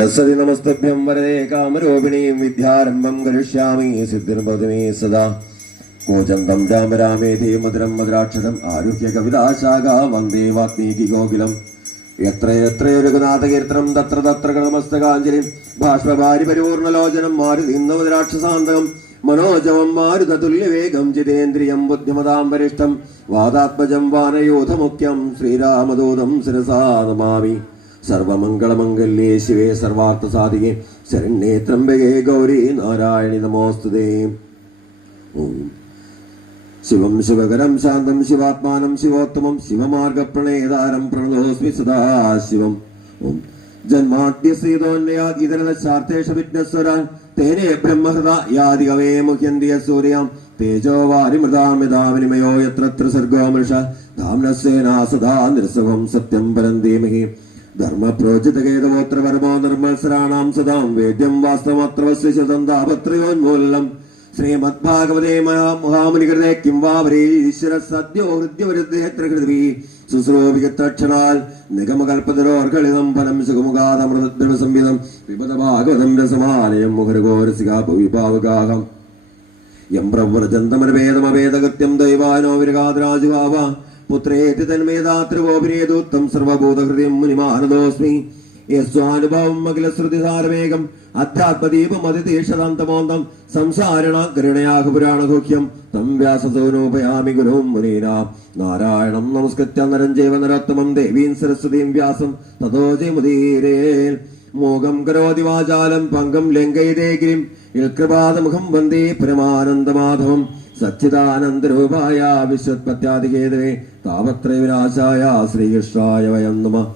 സതി നമസ്തഭ്യം വരദേ കാമരോപിണീം വിദ്യാരംഭം കരിഷ്യാമി. സിദ്ധിർഭവതി സദാ. കോചന്തം രാമ രാമേതി മധുരം മധുരാക്ഷരം ആരുഹ്യ കവിതാശാഖ. വന്ദേ വാത്മീകി ഗോകുലം. എത്ര എത്ര രഘുനാഥകീർത്തനം തത്ര തത്ര പരിപൂർണലോചനം മാരു ഇന്ന മധുരാക്ഷസാന്തകം. മനോജവം മാരുത തുല്യവേഗം ജിതേന്ദ്രിയം ബുദ്ധിമതാം വരിഷ്ഠം വാദാത്മജം വാനയോധമുഖ്യം ശ്രീരാമദൂതം ശിരസാ നമാമി സർവമംഗളമംഗല്യേ ശിവേ സർവാർത്ഥ സാധികേ ശരണ്യേ ത്രംബകേ ഗൗരി നാരായണി നമോസ്തുതേ. ശിവം ശിവകരം ശാന്തം ശിവാത്മാനം ശിവോത്തമം ശിവമാർഗപ്രണേതാരം പ്രണതോസ്മി സദാശിവം. ഓം. ജന്മാദ്യസീതോന്യാത് ഇതരദശാർത്ഥേഷ വിഘ്നസ്വരാൻ തേനേ ബ്രഹ്മഹൃത യാതി കവേ മുഹ്യന്തിയ സൂര്യാം. തേജോ വാരിമൃതാമിതാവിനിമയോ യത്ര സർഗോ മൃഷ ധാംനസേനാ സദാ നിരസവം സത്യം പരന്തീമഹി ധർമ്മപ്രോചിതകേതവോത്ര പരമോ നിർമ്മത്സരാണാം സദാം. വേദ്യം വാസ്തവത്ര വസ്തുശതന്താപത്രയോന്മൂലം ശ്രീമദ്ഭാഗവതേ മഹാമുനികൃതേ കിം വാവരേ ഈശ്വര സദ്യോ ഹൃദ്യവരുദ്ധേത്രകൃതി ശുശ്രൂപികത്തക്ഷണാൽ നിഗമകൽപ്പതരോർകളിതം ഫലം സുഖമുഖാതമൃതദ്രവ സംവിധം വിപദ ഭാഗവതം രസമാലയം മുഖരഘോരസികാ ഭവിഭാവകാഹം യം പ്രവ്രജന്തമനഭേദമഭേദകൃത്യം ദൈവാനോ വിരകാതരാജുഭാവ പുത്രേതി തന്മേതാത്രിവോപിനേതൂത്തം സർവഭൂതഹൃദയം മുനിമാനദോസ്മി. യസ്വാനുഭവം അഖിലശ്രുതിസാരമേകം അധ്യാത്മദീപം അതിതീക്ഷതാന്തമോന്തം. സംസാരണ കരുണയാഹ പുരാണഗുഹ്യം തം വ്യാസസോനോപയാമി ഗുരുവും മുനീനാ. നാരായണം നമസ്കൃത്യ നരം നരോത്തമം ദേവീം സരസ്വതീം വ്യാസം. തതോ മോകം കരോതി വാചാലം പങ്കം ലംഘയിതേഗിരിം ഇൽകൃപാദമുഖം വന്ദേ പരമാനന്ദമാധവം. സച്ചിദാനന്ദരൂപായ വിശ്വത്പത്യാദികേതവേ താപത്രയ വിനാശായ ശ്രീകൃഷ്ണായ വയം നമ.